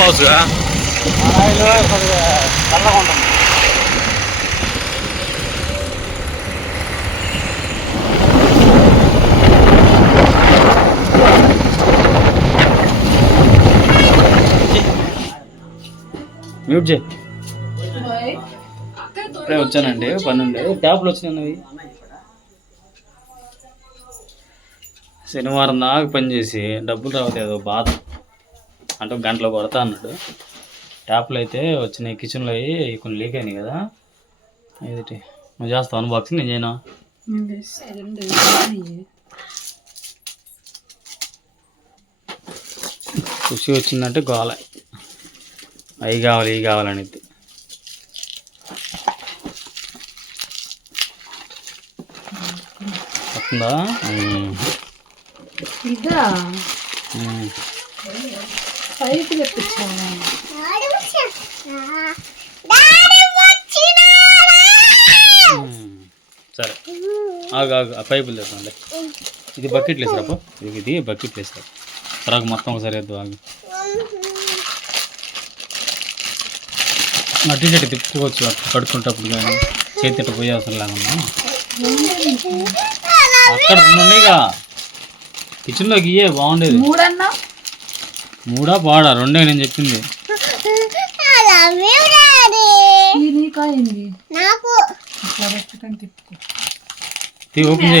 ఉంటుంది మ్యూట్ చేయి. ఇప్పుడే వచ్చానండి పని ఉండే ట్యాబ్లు వచ్చినాయి శనివారం దాకా పని చేసి డబ్బులు రావట్లేదు ఏదో బాధ. అంటే ఒక గంటలో కొడతా అన్నాడు. ట్యాప్లు అయితే వచ్చినాయి. కిచెన్లో అయ్యి కొన్ని లీక్ అయినాయి కదా. ఏమిటి నువ్వు చేస్తావు? అన్బాక్సింగ్ నేను చేయనా? ఖుషి వచ్చిందంటే గోల. అవి కావాలి ఇవి కావాలనేది వస్తుందా. ఇదా. పైకి తెప్పించాను. సరే. ఆగు ఆగు ఆ పైపులు తెస్తాంలే ఇది బకెట్లు వేసారా ఇది ఇది బకెట్లు వేసారు. తర్వాత మొత్తం ఒకసారి వేద్దు ఆగు. అటు ఇటు తిప్పుకోవచ్చు అట్లా కడుక్కుంటప్పుడు కానీ పోయే అవసరం లేకుండా. అక్కడ ఉన్నాయిగా కిచెన్లోకి ఇయ్యే బాగుండేది. మూడన్నా? మూడా పాడా రెండే నేను చెప్పింది. నాకు. ఓపెన్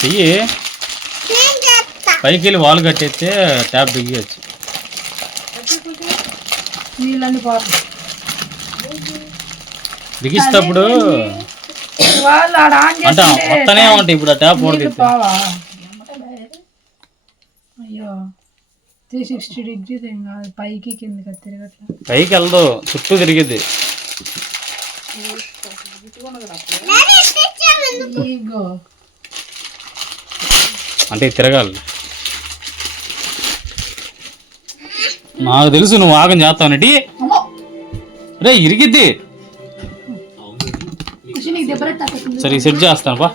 చెయ్యి. పైకి వెళ్ళి వాల్ కట్టేస్తే ట్యాప్ దిగచ్చు ఆన్ అంటే వస్తూనే ఉంటాయి ఇప్పుడు ఆ ట్యాప్ ఓడితే. త్రీ సిక్స్టీ కాదు. పైకి కిందకి తిరగట్లా పైకి వెళ్దు చుట్టూ తిరిగిద్ది. అంటే ఇది తిరగాలి. నాకు తెలుసు నువ్వు ఆగం చేస్తావనటి రే ఇరిగిద్ది. సరే సెట్ చేస్తాను తిన్నా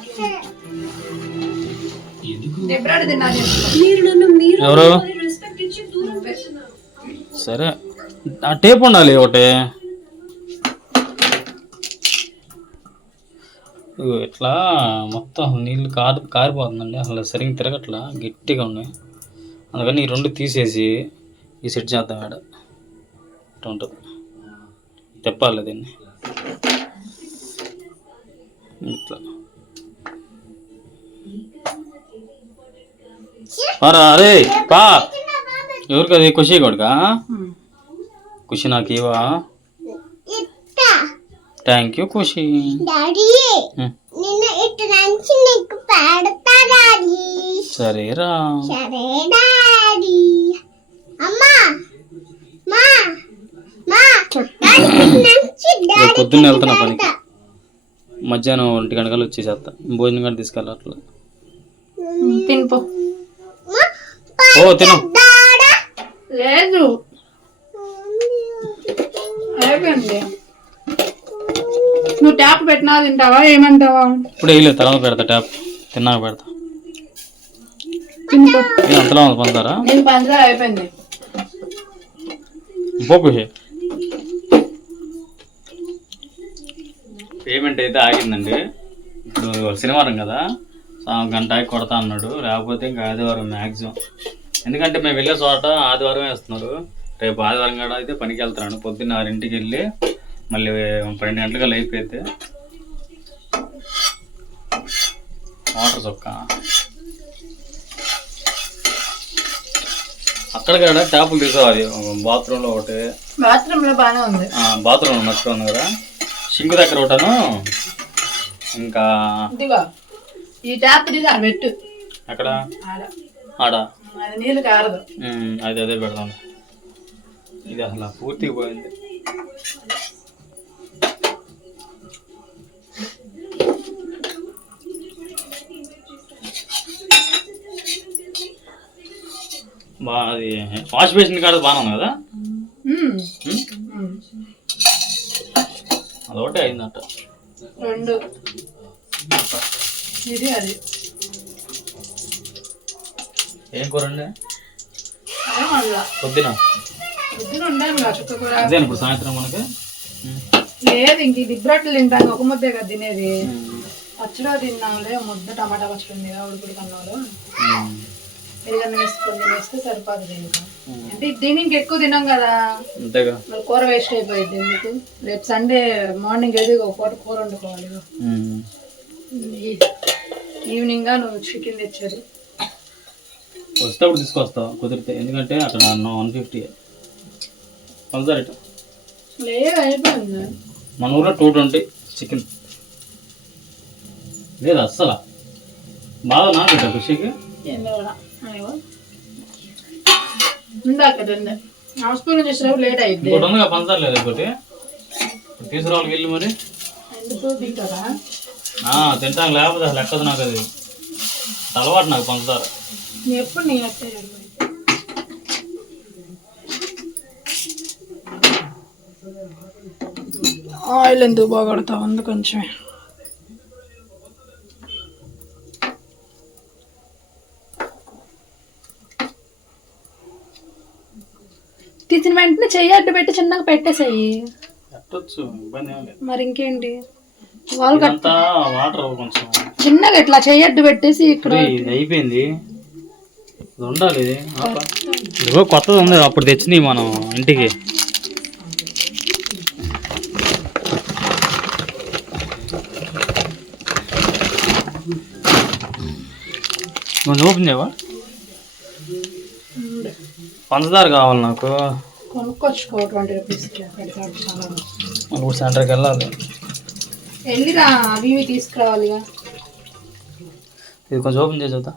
ఎవరు? సరే. ఆ టేప్ ఉండాలి ఒకటి. ఇట్లా మొత్తం నీళ్ళు కారి కారిపోతుందండి. అసలు సరిగ్గా తిరగట్లా. గట్టిగా ఉన్నాయి. అందుకని ఈ రెండు తీసేసి ఈ సెట్ చేద్దాం ఆడ. ఇట్లా ఉంటుంది. తెప్పాలి దీన్ని. ఇట్లా. అరే పా. ఎవరికి అది ఖుషి కొడుకా? ఖుషి నాకు ఇవా ఇట్టా. Thank you Khushi. డాడీ ఉమ్, నిన్న ఇటు నుంచి నీకు పెడతా డాడీ. సరేరా సరే డాడీ. అమ్మా మా మా. డాడీ ఇటు నుంచి రేపు డాడీ పొద్దున్న వెళ్తున్నా పనికి. మధ్యాహ్నం ఒంటి గంటకల్లా వచ్చేసేస్తా. భోజనం కూడా తీసుకెళ్ళి అట్లా తినిపో. ఓ తిను. లేదు. అయిపోయింది. నువ్వు ట్యాప్ పెట్టినా తింటావా? ఏమంటావా? ఇప్పుడు వేయలేదు తర్వాత పెడతా ట్యాప్. తిన్నాక పెడతా. అంతలా ఉంది పందారా? నేను పంచదార అయిపోయింది. పేమెంట్ అయితే ఆగిందండి. ఇప్పుడు శనివారం కదా. గంట ఆగి కొడతా అన్నాడు. లేకపోతే ఇంకా ఆదివారం మ్యాక్సిమం ఎందుకంటే మేము వెళ్ళే చోట ఆదివారం వేస్తున్నారు. రేపు ఆదివారం కూడా అయితే పనికి వెళ్తున్నాను పొద్దున్న ఆరింటికి వెళ్ళి మళ్ళీ పన్నెండు గంటలకు అయిపోతే వాటర్ చొక్క. అక్కడ కూడా ట్యాపులు తీసుకోవాలి బాత్రూంలో ఒకటి. బాత్రూమ్లో బాగానే ఉంది బాత్రూమ్ మర్చిపోయి ఉంది కదా. సింక్ దగ్గర ఒకటను. ఇంకా ఈ ట్యాప్ తీసి పెట్టు. అక్కడ ఆడ. అది నీళ్ళు కారదు. అది అదే పెడదాం. ఇది అసలు పూర్తిగా పోయింది. బా అది వాష్ బేసిన్ కాడ బాగానే ఉంది కదా. అదొకటే అయిందంట. రెండు. ఇది అది. ఏం కూర అండి పొద్దున? అదే ఇప్పుడు సాయంత్రం మనకి లేదు ఇంక ఇది బ్రొట్టెలు తింటాను ఒక ముద్దే కదా తినేది. పచ్చడి తిన్నాంలే ముద్ద టమాటా పచ్చడి ఉంది కదా ఉడుకుడు కన్నాలు ఏదైనా వేసుకొని తినేస్తే సరిపోతుంది ఇంకా అంటే దీనికి ఎక్కువ తినాం కదా. అంతేగా. మరి కూర వేస్ట్ అయిపోయింది ఎందుకు? రేపు సండే మార్నింగ్ ఏది ఒక పూట కూర వండుకోవాలి. ఈ- ఈవినింగ్గా నువ్వు చికెన్ తెచ్చారు. వస్తేప్పుడు తీసుకొస్తావు కుదిరితే. ఎందుకంటే అక్కడ వన్ ఫిఫ్టీ పంచదార మన ఊర్లో టూ ట్వంటీ చికెన్. లేదు అస్సలు. బాగా ఇంకోటి ఉందిగా పంచదార లేదు ఒకటి తీసుకురావాలి వెళ్ళి మరి. తింటాను లేకపోతే అసలు ఎక్కదు నాకు అది. అలవాటు నాకు పంచదార ఎప్పుడు నీ అత్తే ఆయిల్ ఎందుకు బాగొడతావు ఉంది కొంచెం తీసిన వెంటనే చెయ్యి అడ్డు పెట్టి చిన్నగా పెట్టేసేయి. మరి ఇంకేంటి? వాళ్ళు వాటర్ కొంచెం. చిన్నగా ఇట్లా చెయ్యి అడ్డు పెట్టేసి ఇక్కడ అయిపోయింది. ఇది ఉండాలి. ఇదిగో కొత్తది ఉంది అప్పుడు తెచ్చినాయి మనం ఇంటికి. కొంచెం ఓపెన్ చేయవా? పంచదార కావాలి నాకు. ఇప్పుడు సెంటర్కి వెళ్ళాలి. వెళ్ళిరా అవి తీసుకురావాలిగా? ఇది కొంచెం ఓపెన్ చేసి చూద్దాం.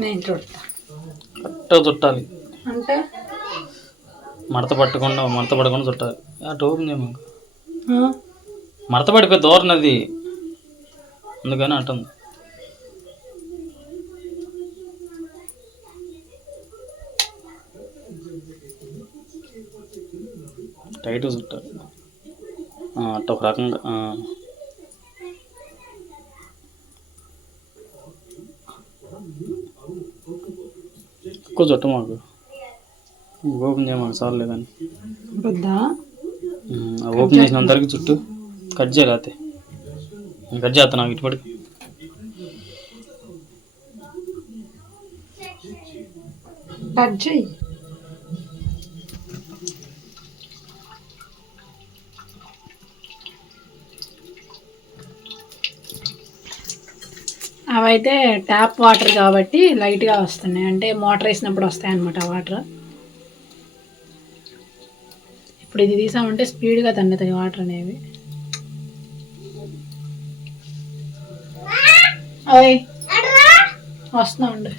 నేను చూడతా కరెక్ట్గా చుట్టాలి. అంటే? మడత పట్టకుండా మడత పడకుండా చుట్టాలి. అటు ఆ? మడత పడిపోయి దూరనది అందుకని అంటుంది టైట్ చుట్టాలి. అట్ట ఒక రకంగా ఎక్కువ చుట్ట మాకు. ఓపెన్ చేయమాకు కానీ వద్దా? ఓపెన్ చేసిన అందరికి చుట్టూ కట్ చేయలేతే నేను కట్ చేస్తాను నాకు ఇటుపడికి కట్ చెయ్యి అవైతే ట్యాప్ వాటర్ కాబట్టి లైట్గా వస్తున్నాయి. అంటే మోటార్ వేసినప్పుడు వస్తాయి అనమాట వాటర్ ఇప్పుడు ఇది తీసామంటే స్పీడ్గా తండుతాయి వాటర్ అనేవి. అవి వస్తున్నా ఉండు.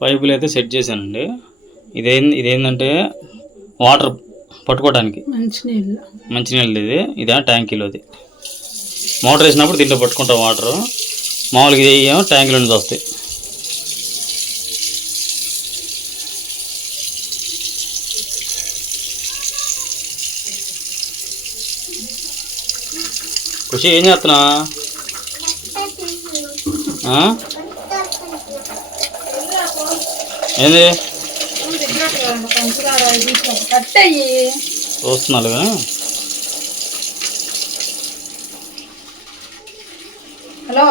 పైపులు అయితే సెట్ చేశానండి. ఇదేం ఇదేంటంటే వాటర్ పట్టుకోవడానికి. మంచినీళ్ళు. మంచినీళ్ళు ఇది. ఇదే ట్యాంకీలోది మోటార్ వేసినప్పుడు దీంట్లో పట్టుకుంటాం వాటర్. మామూలుగా ఇది ఏమో ట్యాంకీలో నుంచి వస్తాయి. ఖుషి ఏం చేస్తున్నా? ఏంది? పంచదార కట్ అయ్యి చూస్తున్నాడు కానీ హలో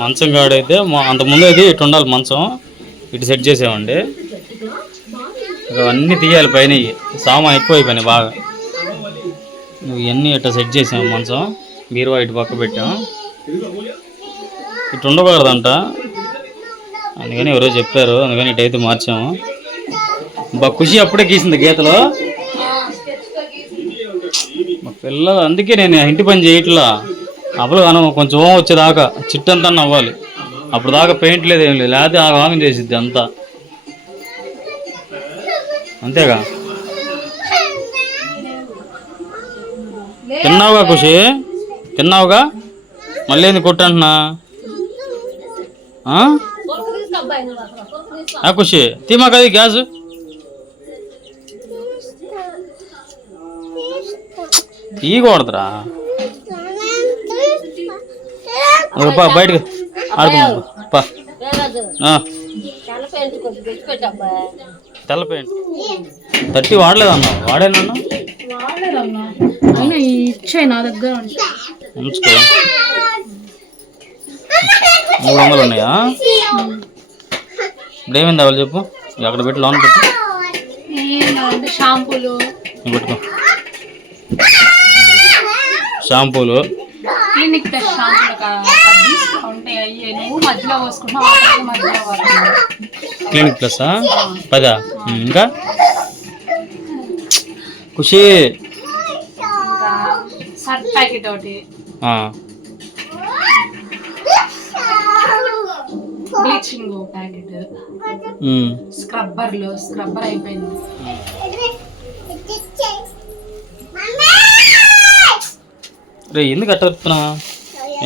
మంచం కాడైతే అంతకుముందు అయితే ఇటు ఉండాలి మంచం. ఇటు సెట్ చేసామండి అవన్నీ తీయాలి పైన. సామాన్ ఎక్కువ అయిపోయినాయి బాగా. నువ్వు ఇవన్నీ ఇట్లా సెట్ చేసాము మంచం. బీరువా ఇటు పక్క పెట్టాం ఇటు ఉండకూడదంట. అందుకని ఎవరో చెప్పారు అందుకని ఇటైతే మార్చాము. బా ఖుషి అప్పుడే గీసింది గీతలో. మా పిల్లలు అందుకే నేను ఇంటి పని చేయట్లా. అప్పుడు మనం కొంచెం వచ్చేదాకా చిట్టంతా అవ్వాలి అప్పుడు దాకా పెయింట్ లేదు ఏం లేదు. లేకపోతే ఆగం చేసిద్ది అంతా. అంతేగా? తిన్నావుగా ఖుషి? తిన్నావుగా? మళ్ళీ ఏంది కొట్టంటున్నా? ఆ? ఖుషి. ఖుషి తీమా అది గ్యాస్. తీయకూడదురా. ఇక పా బయటకు ఆడుకున్నాను పా. ఆ, తెల్ల పెయింట్. తట్టి వాడలేదన్నా. వాడేనన్నా? ఇచ్చాయి నా దగ్గర ఉంచుకో. మూడు వందలు ఉన్నాయా? ఇప్పుడు ఏమైంది వాళ్ళు చెప్పు అక్కడ పెట్టి లోన్ పెట్టు. షాంపూలు. పెట్టుకో షాంపూలు. క్లినిక్ ప్లస్ షాంపూలు కా- కడ్డీస్ ఉంటాయి అయ్యి నువ్వు మధ్యలో పోసుకుంటున్నావు వాటర్ మధ్యలో వాడుతున్నావు క్లినిక్ ప్లస్సా పదా? ఉమ్, ఇంకా? ఖుషి. ఇంకా సర్ఫ్ ప్యాకెట్ ఒకటి. Bleaching packet. స్క్రబ్బర్లు స్క్రబ్బర్ అయిపోయింది. రే ఎందుకు అట్ట చెప్తున్నా?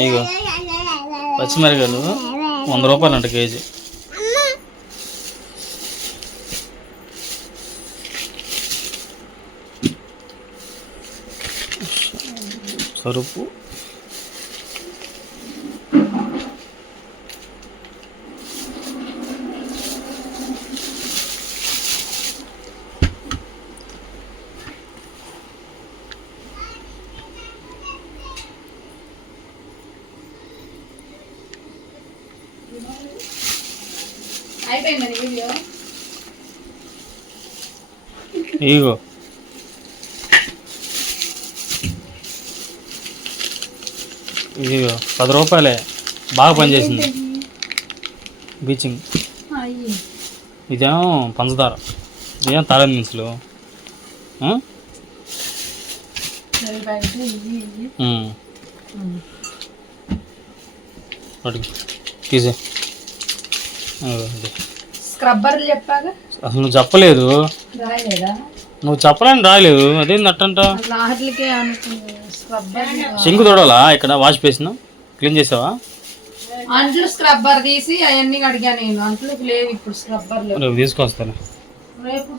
ఇగో పచ్చిమిరకాయలు వంద రూపాయలు అంట కేజీ. సరుపు అయిపోయింది వీడియో ఇగో. ఇదిగో పది రూపాయలే. బాగా పనిచేసింది బీచింగ్. అయ్యి. ఇదేమో పంచదార. ఇదేమో తాళం దినుసులు. తీసే ఇది. స్క్రబ్బర్లు చెప్పాగా? అసలు నువ్వు చెప్పలేదు. నువ్వు చెప్పలేని రాలేదు అదేంది అట్టంట? అట్లా స్క్రబ్బర్ శంకు తోడాలా ఇక్కడ వాష్ బేసిన్? క్లీన్ చేసావా? అంట్లు స్క్రబ్బర్ తీసి అవన్నీ అడిగా నేను. అంట్లకు లేవు ఇప్పుడు స్క్రబ్బర్లు. రేపు తీసుకొస్తాను రేపు